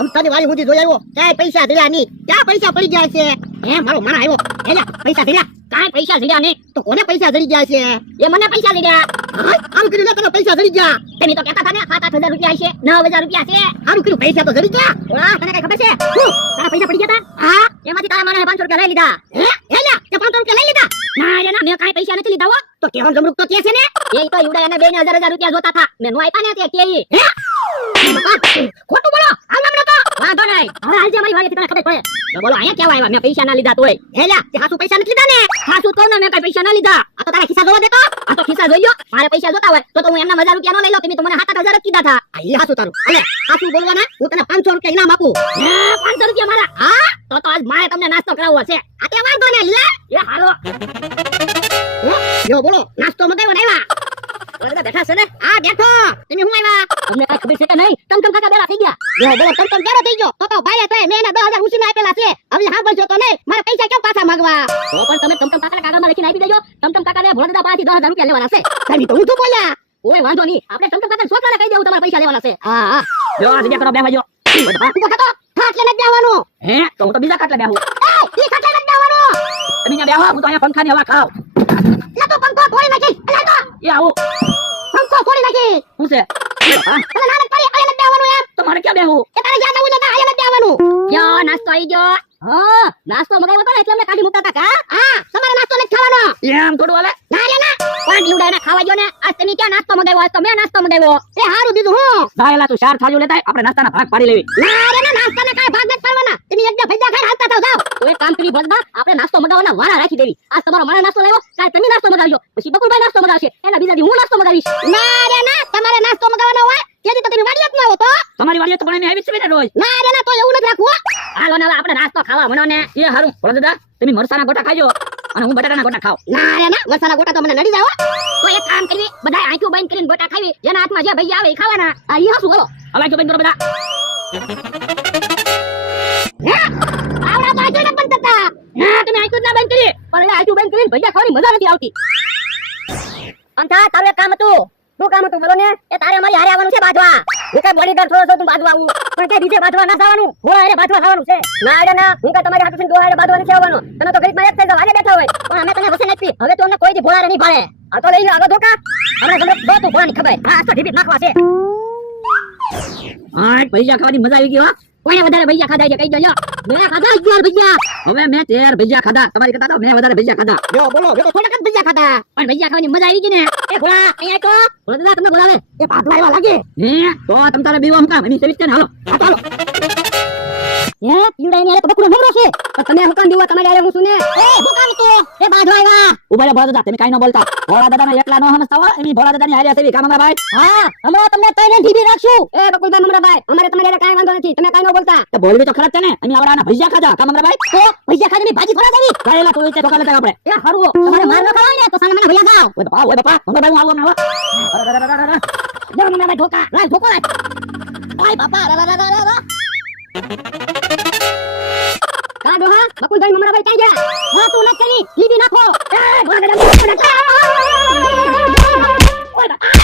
અમતાની વાળી સુધી જોઈ આવ્યો ક્યાંય પૈસા ધીરા નહીં ક્યાં પૈસા પડી ગયા છે હે મારો માણા આવ્યો એલા પૈસા ધીરા કાંઈ પૈસા ધીરા નહીં તો કોને પૈસા ધરી ગયા છે એ મને પૈસા ધીરા આમ કરીને તને પૈસા ધરી ગયા તમે તો કહેતા હતા ને 7-8 હજાર રૂપિયા છે 9 હજાર રૂપિયા છે સારું કર્યું પૈસા તો ધરી ગયા ઓલા તને કઈ ખબર છે તારા પૈસા પડી ગયા હતા હા એમાંથી તારા માણસે 500 રૂપિયા લઈ લીધા હે એલા તે 500 રૂપિયા લઈ લીધા ના રે ના મેં કાંઈ પૈસા નથી લીધા હો તો કેવન જમરૂક તો કે છે ને એ તો યુડા એને 2000 રૂપિયા જોતા હતા મેં નો આપ્યા ને તે કે હે ખોટું બોલો આમ નામ નતો વાંધો નહીં હવે આજે મારી વાળી તને ખબર પડે તો બોલો અહીંયા કેવા આવ્યા મેં પૈસા ના લીધા તોય હેલા તે હાસુ પૈસા નથી લીધા ને હાસુ તો ના મેં કઈ પૈસા ના લીધા આ તો તારા ખિસ્સા જોવા દેતો આ તો ખિસ્સા જોઈયો મારે પૈસા જોતા હોય તો હું એમના 1000 રૂપિયા નો લઈ લો તમે તો મને 7000 જ કીધા હતા આ હાસુ તારું અલે હાસુ બોલવાના હું તને 500 રૂપિયા ઇનામ આપું હે 500 રૂપિયા મારા હા તો આજ મારે તમને નાસ્તો કરાવવો છે આ તે વાંધો ને લે એ હાલો યો બોલો નાસ્તો મગાવ્યો ને આવ્યા બધા બેઠા છે ને આ બેઠો તમે હું આવ્યા તમને કઈ ખબર છે કે નહીં તમ કાકા બેલા થઈ ગયા યો બોલો તમ બેરો થઈ ગયો તો ભાઈ તો મેં એને 10000 ઉછીને આપેલા છે હવે સાંભળજો તો નહીં મારા પૈસા કેમ પાછા માંગવા તો પણ તમે તમ કાકાના કાગળમાં લખીને આપી દેજો તમ કાકાને ભોળાદાદા પાસેથી 10000 રૂપિયા લેવાના છે તમે તો હું તો બોલ્યા ઓય વાંધો નહીં આપણે તમ કાકાને છોકરાને કહી દેવું તમારા પૈસા લેવાના છે હા જો આ જગ્યા કરો બેહજો ખાટલે ન બેહવાનું હે તો હું તો બીજા ખાટલે બેહું એ ઈ ખાટલે ન બેહવાનું તમે ત્યાં બેહો હું તો અહીંયા પંખાની હવા ખાવ લે તો પંખો તોડી નાખી લે તો એ આવો પંખો તોડી નાખી હું છે તમે નાનક પડી આયા ન બેહવાનું એમ તો મારે ક્યાં બેહું એ તારે જ્યાં નવું ને આયા ન બેહવાનું યો નાસ્તો આવી ગયો હા નાસ્તો મગાવ્યો તો ને એટલે અમને કાઢી મૂકતા હતા કા હા તમારે નાસ્તો નથી ખાવાનો એમ થોડું હાલે ના રે ના પણ લીવડાને ખાવા જો ને આજ તમે ક્યાં નાસ્તો મગાવ્યો આજ તો મેં નાસ્તો મગાવ્યો એ હારું દીધું હું દાયલા તું 4 થાળીઓ લેતા આપણે નાસ્તાના ભાગ પાડી લેવી ના રે ના નાસ્તાના કાઈ ભાગ નથી પાડવાના તમે એક બે ભજીયા ખાઈને હાલતા થાવ જાવ તું એક કામ કરી ભજબા આપણે નાસ્તો મગાવવાના વારા રાખી દેવી આજ તમારો મારા નાસ્તો લાવ્યો કાલ તમે નાસ્તો મગાવજો પછી બકુલભાઈ નાસ્તો મગાવશે એના બીજા દી હું નાસ્તો મગાવીશ ના રે ના તમારે નાસ્તો મગાવવાનો હોય તેથી તો તમે વાડીએ જ ન આવો તો તમારી વાડીએ તો પણ અમે આવી છે ને રોજ ના રે ના તો એવું નથી રાખવું હાલો ને આપણે નાસ્તો ખાવા મનો ને એ હારું ભોળાદાદા તમે મરસાના ગોટા ખાજો અને હું બટાકાના ગોટા ખાવ ના રે ના મરસાના ગોટા તો મને નડી જાવ તો એક કામ કરવી બધા આંખો બંધ કરીને ગોટા ખાવી જેના હાથમાં જે ભૈયા આવે એ ખાવાના આ ઈ હાસુ બોલો હવે આંખો બંધ કરો બધા આવડા બાજુ ને બંધ થતા હા તમે આંખો ના બંધ કરી પણ આંખો બંધ કરીને ભૈયા ખાવાની મજા નથી આવતી અંતા તારું એક કામ હતું શું કામ હતું બોલો ને એ તારે અમારી હારે આવવાનું છે બાજવા હું કઈ બોડીગાર્ડ થોડો છું તું બાજવા આવું પણ કે બીજે બાજવા ના જવાનું હું હારે બાજવા જવાનું છે ના રે ના હું કઈ તમારી હાથે દો હારે બાજવા નથી આવવાનું તને તો ગરીબમાં એક થઈ જાવ હારે બેઠા હોય પણ અમે તને વસે નથી હવે તો અમને કોઈ દી ભોળા રે નહીં ભાળે આ તો લઈ લો આગળ ધોકા આપણે તમને દો તું ભોળાની ખબર હા તો ઢીબી નાખવા છે હા ભૈયા ખાવાની મજા આવી ગઈ હો કોને વધારે ભૈયા ખાધા છે કહી દો મેં ખાધા 11 ભૈયા હવે મેં 13 ભૈયા ખાધા તમારી કરતા તો મેં વધારે ભૈયા ખાધા જો બોલો મેં તો થોડાક જ ભૈયા ખાધા પણ ભૈયા ખાવાની મજા આવી ગઈ ને એ ભોળા અહીંયા તો ભોળા તમને બોલાવે એ પાટલા એવા લાગે હે તો તમ તારે બીવા હું કામ એની સેવિત ને હાલો હાલો હે પીવડા ની આરે તો બકુરો નવરો છે પણ તમે હું કામ દીવા તમારી આરે હું છું ને એ હું કામ તો એ બાજવા આવ્યા ઉભા ભોળાદાદા તમે કાઈ ન બોલતા ભોળાદાદાને એકલા ન સમજતા હો એની ભોળાદાદાની હારે સેવી કામ અમારા ભાઈ હા હમણાં તમને તઈને ઢીબી રાખશું એ બકુલભાઈ મમરા ભાઈ અમારે તમારી આરે કાઈ વાંધો નથી તમે કાઈ ન બોલતા તો બોલવી તો ખરાબ છે ને અમે આવડાના ભૈયા ખાધા કામ અમારા ભાઈ તો ભૈયા ખાધની ભાજી થોડા દેવી કારેલા તો છે ધોકા લેતા આપણે એ હારું તમારે માર ન ખાવાય ને તો સાને મને ભૈયા ખાવ ઓય બાપા મમરા ભાઈ હું આવું હમણાં જો મમરા ભાઈ ધોકા લાય ધોકો લાય ઓય બાપા કાઢો હા બકુલભાઈ મમરાભાઈ ક્યાં ગયા હા તું ન કરી લીધી નાખો એ ભોળાદાદા ઓય બાપા